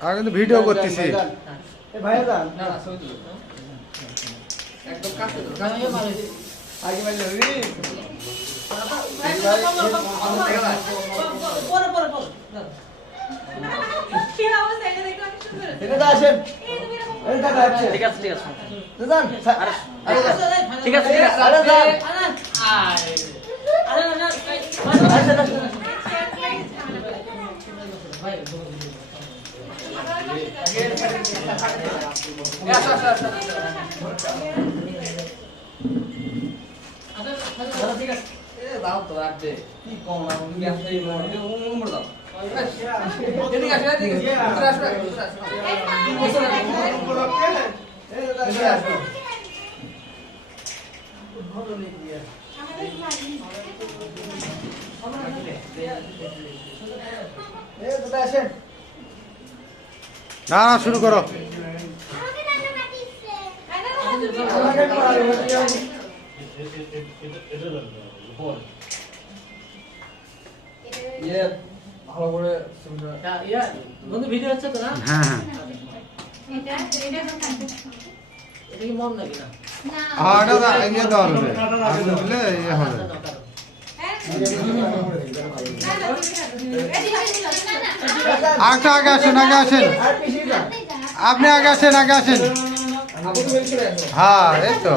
আমি কিন্তু ভিডিও করতেছি। ভাইয়া যান একদম কাছে আগে মারলে হবি ঠিক আছে ঠিক আছে ঠিক আছে দাও তো রাখবে কি কম না তুমি আসলে উমর দাও এদিকে আসো এদিকে উত্তর আসবে না না শুরু করো। ভালো করে বন্ধু ভিডিও হচ্ছে তো না? হ্যাঁ হ্যাঁ এটা এটা কি মন নাকি না? হ্যাঁ এটা ইয়ে দেওয়া হবে, আগুন দিলে ইয়ে হবে। আরেকটা আগে আসেন, আগে আসেন, আপনি আগে আসেন, আগে আসেন। হ্যাঁ এই তো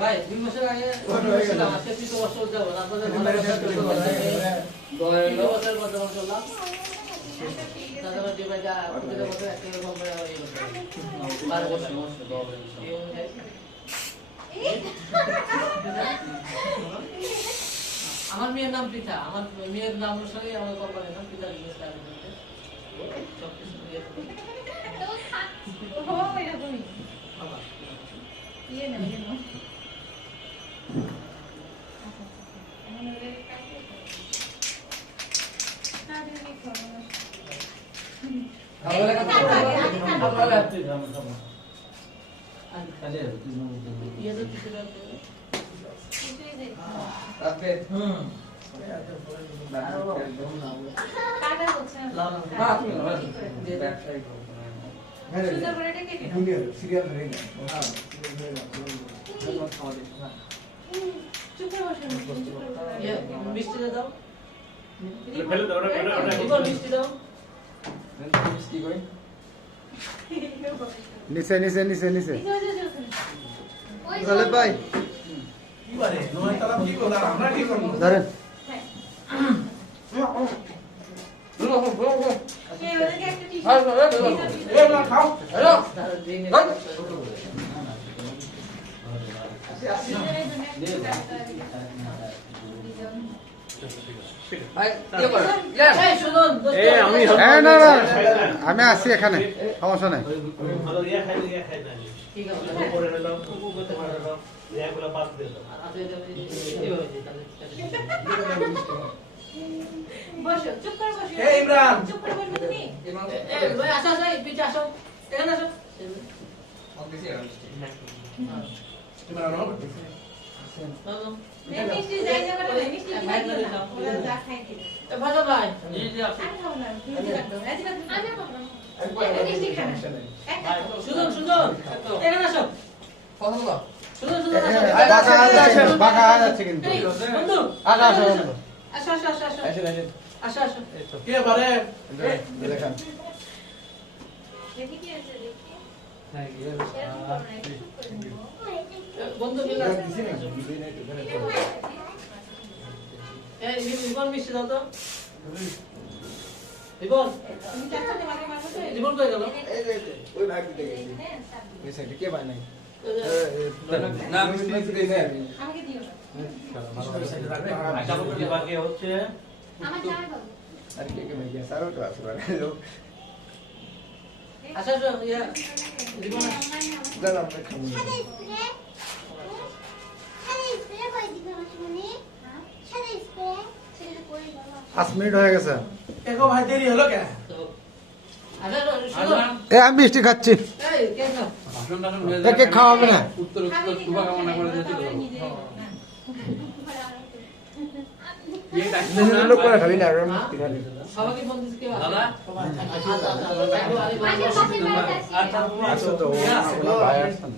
ভাই 2 মাসের আগে আজকে 3 বছর যাব আপনাদের বছর বছর চললাম দাদা দিবা যা প্রত্যেক বছর একটা এরকম করে এই বছর 12 বছর এই অনুযায়ী আমার মেয়ের নাম পিতা, আমার মেয়ের নাম অনুসারে আমার কোম্পানির নাম পিতা বিজনেস স্টার্ট করতে সব কিছু দিয়ে ও এরকমই বাবা ইয়ে না ইয়ে না এমন হলে কাকে কাজে কি করব ভালো লাগছে ये तो किसी बात है কিছুই দেখ রাতে কাটা হচ্ছে না ব্যবসায়ী সুন্দর করে এটা কেটে নাও সিরিয়াল ধরে না চুপ করে বসো ये मिस्टी दे दो पहले तो रिबन मिस्टी दो কি কই নিচে নিচে নিচে নিচে। ওই ভাই কি বারে নয় তারা কি করব আমরা কি করব ধরেন। কে ওদেরকে একটা টি-শার্ট এ না খাও হ্যালো ভাই কি করে এই শুনুন আমি হ্যাঁ না না আমি আছি এখানে, সমস্যা নাই। ভালো ইয়া খাই না ঠিক আছে পরে নিলাম কুকু করতে পারলাম ইয়াগুলো বাদ দিলাম আচ্ছা এই হয়েছে তাহলে বসো চুপ করে বসো এই ইমরান চুপ করে বসবে তুমি এই ভাই আসো আসো পিছে আসো এখানে আসো অফিসে আসছি হ্যাঁ ইমরান চলো এই মিষ্টি যাই জায়গাটা নেই মিষ্টি খাই দিও না ওরা যা খাই দিও এ ভাজা ভাই এই যে আপনি আমি খাবো না তুমি রাখো আজি বাদ আমি খাবো না মিষ্টি খানা একটা খাও। সুজন সুজন এখানে আসো কথা বলো সুজন সুজন আসো বাঁকা হয়ে যাচ্ছে কিন্তু। এই, বন্ধু আগে আসো বন্ধু। আসো আসো আসো আসো আসেন আসেন আসো আসো কে বারে দেখেন দেখি কি আছে দেখি হ্যাঁ এরকম করো না একটু চুপ করে নিও বন্ধু মিলে দিছি না দিছি না তো কি বলে এই জীবন মিষ্টি দাও তো জীবন তুমি চাচ্ছো তোমাকে মারবো তো জীবন কই গেল এই যে ওই ভাগ দিতে গেছি হ্যাঁ সাথ দিও। এই সাইডে কে বাই নাই না মিষ্টি দিতে দেয় আমাকে দিও না আচ্ছা বিভাগে হচ্ছে আমার জামাই বাবু আর কে ভাই গেছে আর তো আছে লোক আসো আসো ইয়া জীবন দাঁড়াও আমরা খাবো হ্যাঁ 5 মিনিট হয়ে গেছে। এগো ভাই দেরি হলো কে? আচ্ছা শুনো এ আমি মিষ্টি খাচ্ছি। এই কে খাও ভাষণ টাষণ হয়ে একে খাওয়াবে না। উত্তর শুভকামনা করে দিয়েছিল লোক করে খাবি না, আর মিষ্টি খাবি। সবাইকে ফোন দিছি কে আছে দাদা? আচ্ছা তো ওনার ভাই আসছেন।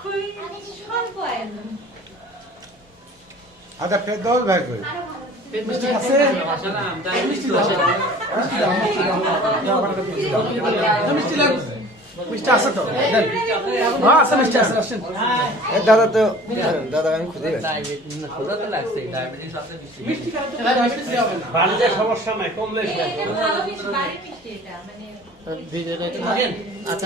খুবই স্বল্প আয়োজন। আচ্ছা ফের দশ ভাই কই। মিষ্টি আছে? ভাষা না তাই মিষ্টি মিষ্টি লাগবে। মিষ্টি আছে তো? দেন। হ্যাঁ আছে মিষ্টি আছে আসেন। এ দাদা তো দাদা আমি খুঁজে গেছি। খোদা তো লাগছে ডায়াবেটিস আছে মিষ্টি খেলে তো ডায়াবেটিস হবে না। বাড়িতে সমস্যা নাই কমলে এটা ভালো মিষ্টি, বাড়ির মিষ্টি এটা, মানে ভিডিওটা একটু থাকেন আচ্ছা